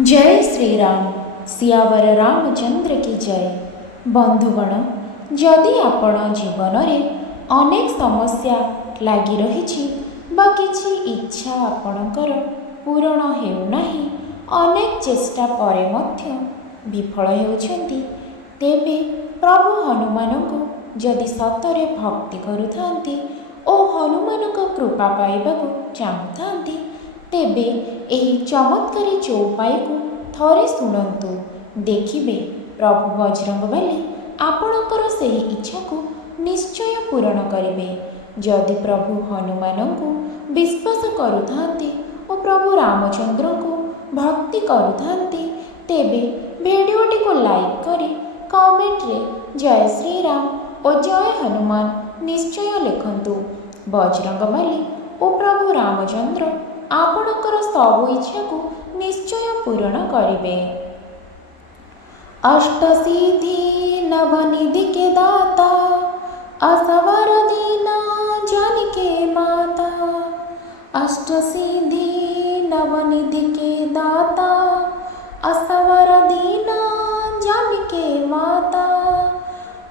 जय श्री राम। सियावर रामचंद्र की जय। बंधुगण, जदि आपण जीवन में अनेक समस्या लगी रही बा किछि इच्छा आपणकर पूरण हेउनाही, अनेक चेष्टा परे मध्य विफल हेउछन्ति, तेबे प्रभु हनुमान को जदि सतरे भक्ति करुथांती ओ हनुमान कृपा पाइबाकु चाहुथांती, तेबे एही चमत्कारी चौपाई को थरे शुणु, देखिबे प्रभु बजरंगबली आपणकर सेही इच्छा को निश्चय पूरण करिबे। जदि प्रभु हनुमान को विश्वास करुथांती और प्रभु रामचंद्र को भक्ति करुथांती, तेबे भिडियोटी को लाइक करी कमेंट रे जय श्री राम और जय हनुमान निश्चय लिखंतु। बजरंगबली और प्रभु रामचंद्र आपणकर सबु इच्छा को निश्चय पूरण करिबे। अष्टसिद्धि नवनिधि के दाता, असवर दीना जानिके माता। अष्टसिद्धि नवनिधि के दाता, असवर दीना जानिके माता।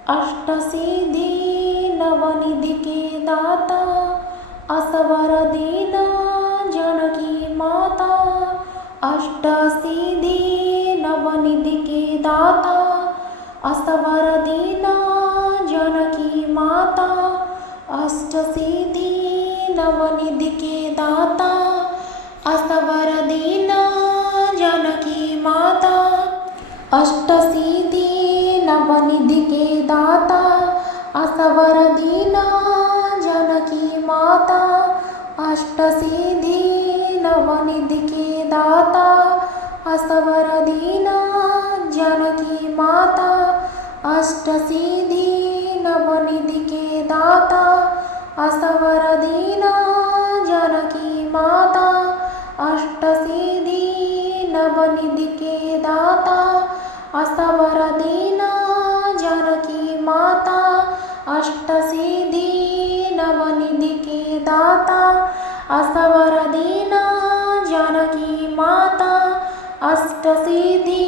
अष्टसिद्धि नवनिधि के दाता, असवर दीना जानकी माता। अष्टसिद्धि नवनिधि के दाता, असवर दीना जानकी माता। अष्टसिद्धि नवनिधि के दाता, असवर दीना जानकी माता। अष्टसिद्धि नवनिधि के दाता, असवर दीना जानकी माता। अष्टसिद्धि नवनिधि के दाता, असवर दीना जानकी माता। अष्टसिद्धि नवनिधि के दाता, असवर दीना जानकी माता। अष्टसिद्धि नवनिधि के दाता, असवर दीना जानकी माता। अष्टसिद्धि नवनिधि के दाता, असवर दीना जानकी माता। अष्टसिद्धि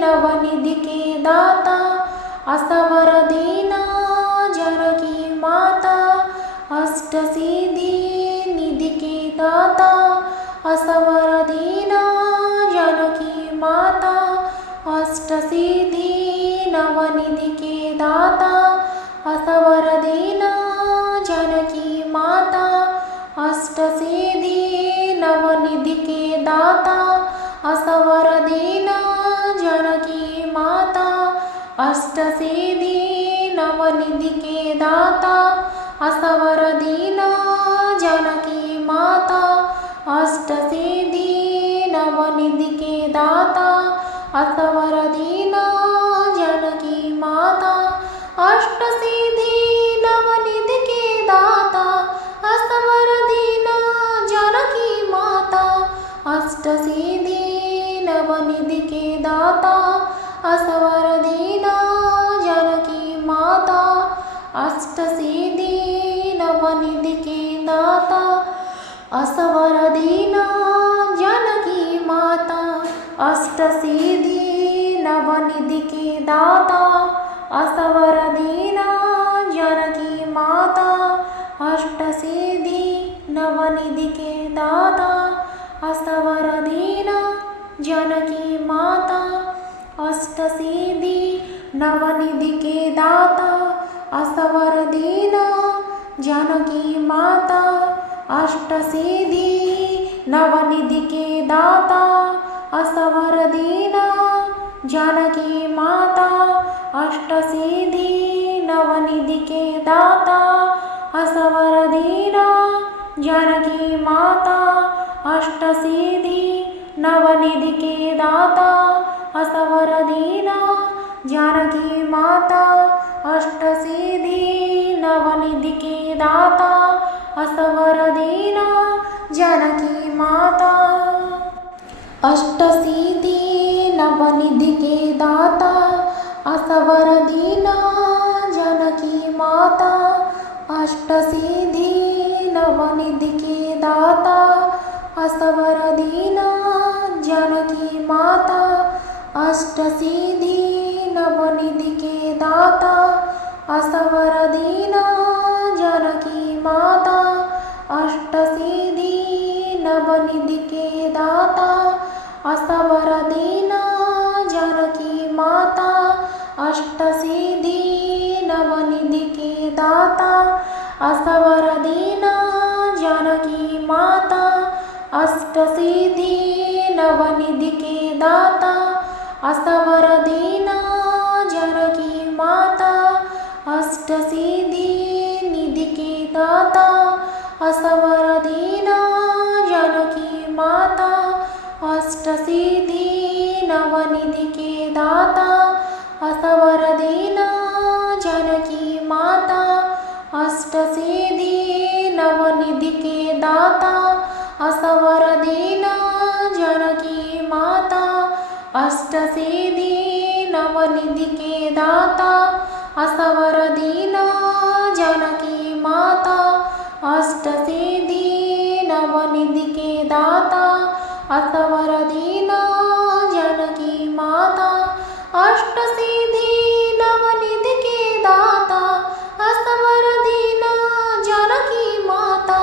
नवनिधि के दाता, असवर दीना जानकी माता। अष्टसिद्धि निधि के दाता, असवर दीना जानकी माता। अष्टसिद्धि नवनिधि के दाता, असवर दीना जानकी माता। अष्टसिद्धि नवनिधि के दाता, असवर दीना जानकी माता। अष्टसिद्धि नवनिधि के दाता, असवर दीना जानकी माता। अष्टसिद्धि नवनिधि के दाता, असवर दीना जानकी माता। अष्टसिद्धि नवनिधि के दाता, असवर दीना जानकी माता। अष्टसिद्धि नवनिधि के दाता, असवर दीना जानकी माता। अष्टसिद्धि नवनिधि के दाता, असवर दीना जानकी माता। अष्टसिद्धि नवनिधि के दाता, असवर दीना जानकी माता। अष्टसिद्धि नवनिधि के दाता, असवर दीना जानकी माता। अष्टसिद्धि नवनिधि के दाता, असवर दीना जानकी माता। अष्टसिद्धि नवनिधि के दाता, असवर दीना जानकी माता। अष्टसिद्धि नवनिधि के दाता, असवर दीना जानकी माता। अष्टसिद्धि नवनिधि के दाता, असवर दीना जानकी माता। अष्टसिद्धि नवनिधि के दाता, असवर दीना जानकी माता। अष्टसिद्धि नवनिधि के दाता, असवर दीना जानकी माता। अष्टसिद्धि नवनिधि के दाता, असवर दीना जानकी माता अष्टसिद्धि नवनिधि के दाता असवर दीना जानकी माता अष्टसिद्धि नवनिधि के दाता असवर दीना जानकी माता अष्टसिद्धि नवनिधि के दाता असवर दीना जानकी माता अष्टसिद्धि नवनिधि के दाता असवर दीना जानकी माता अष्टसिद्धि निधि के दाता असवर दीना जानकी माता अष्टसिद्धि नवनिधि के दाता असवर दीना जानकी माता अष्टसिद्धि नवनिधि के दाता असवर दीना जानकी माता अष्टसिद्धि नवनिधि के दाता असवर दीना जानकी माता अष्टसिद्धि नवनिधि के दाता असवर दीना जानकी माता अष्टसिद्धि नवनिधि के दाता असवर दीना जानकी माता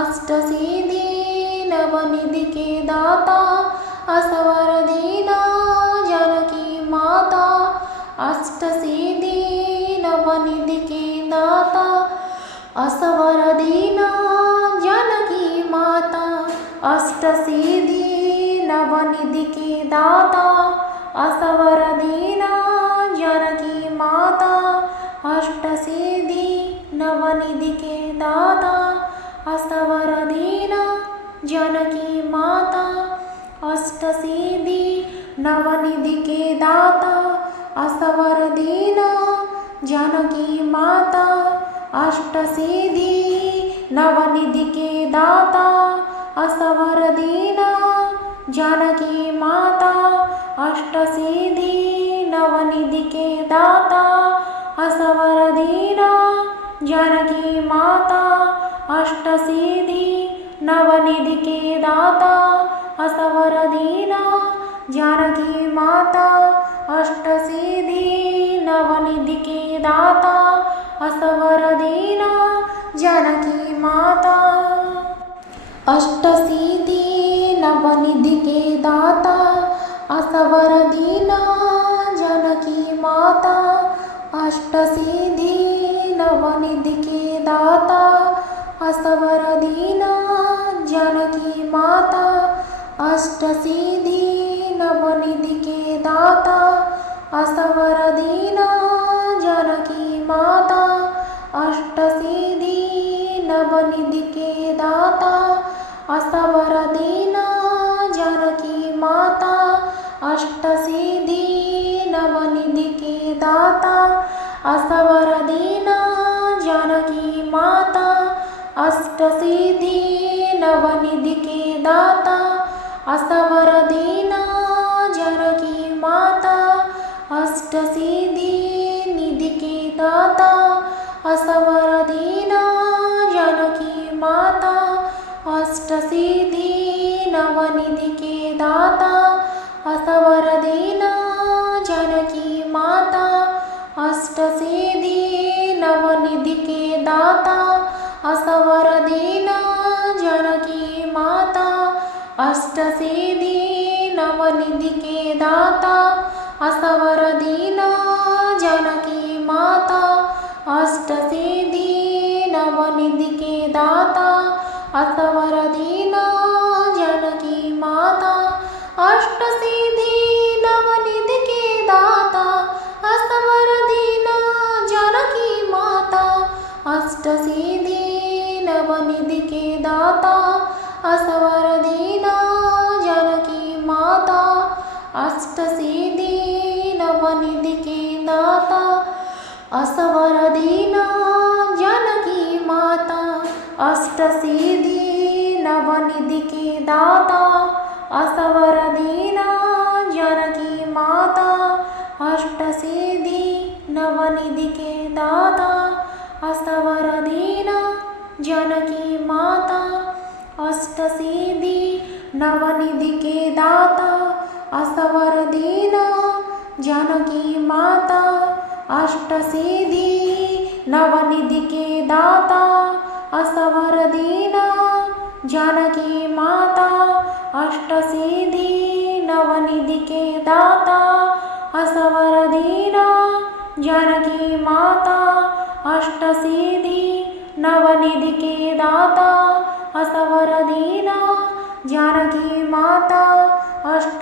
अष्टसिद्धि नवनिधि के दाता असवर दीना जानकी माता अष्टसिद्धि नवनिधि के दाता असवर दीना जानकी माता अष्टसिद्धि नवनिधि के दाता असवर दीना जानकी माता अष्टसिद्धि नवनिधि के दाता असवर दीना जानकी माता अष्टसिद्धि नवनिधि के दाता असवर दीना जानकी माता अष्टसिद्धि नवनिधि के दाता असवर दीना जानकी माता अष्टसिद्धि नवनिधि के दाता असवर दीना जानकी माता अष्टसिद्धि नवनिधि के दाता असवर दीना जानकी माता अष्टसिद्धि नवनिधि के दाता असवर दीना जानकी माता अष्टसिद्धि नवनिधि के दाता असवर दीना जानकी माता अष्टसिद्धि नवनिधि के दाता असवर दीना जानकी माता अष्टसिद्धि नवनिधि के दाता असवर दीना जानकी माता अष्टसिद्धि नवनिधि के दाता असवर दीना जानकी माता अष्टसिद्धि नवनिधि के दाता असवर दीना जानकी माता अष्टसिद्धि नवनिधि के दाता असवर दीना जानकी माता अष्टसिद्धि निधि के दाता असवर दीना जानकी माता अष्टसिद्धि नवनिधि के दाता असवर दीना जानकी माता अष्टसिद्धि नवनिधि के दाता असवर दीना जानकी माता अष्टसिद्धि नवनिधि के दाता असवर दीना जानकी माता अष्टसिद्धि नवनिधि के दाता असवर दीना जानकी माता अष्टसिद्धि नवनिधि के दाता असवर दीना जानकी माता अष्टसिद्धि नवनिधि के दाता असवर दीना जानकी माता अष्टसिद्धि नवनिधि के दाता असवर दीना जानकी माता अष्टसिद्धि नवनिधि के दाता असवर दीना जानकी माता अष्टसिद्धि नवनिधि के दाता असवर दीना जानकी माता अष्टसिद्धि नवनिधि के दाता असवर दीना जानकी माता अष्ट सिद्धि नवनिधि के दाता असवर दीना जानकी माता अष्ट सिद्धि नवनिधि के दाता असवर दीना जानकी माता अष्ट सिद्धि नवनिधि के दाता असवर दीना जानकी माता अष्ट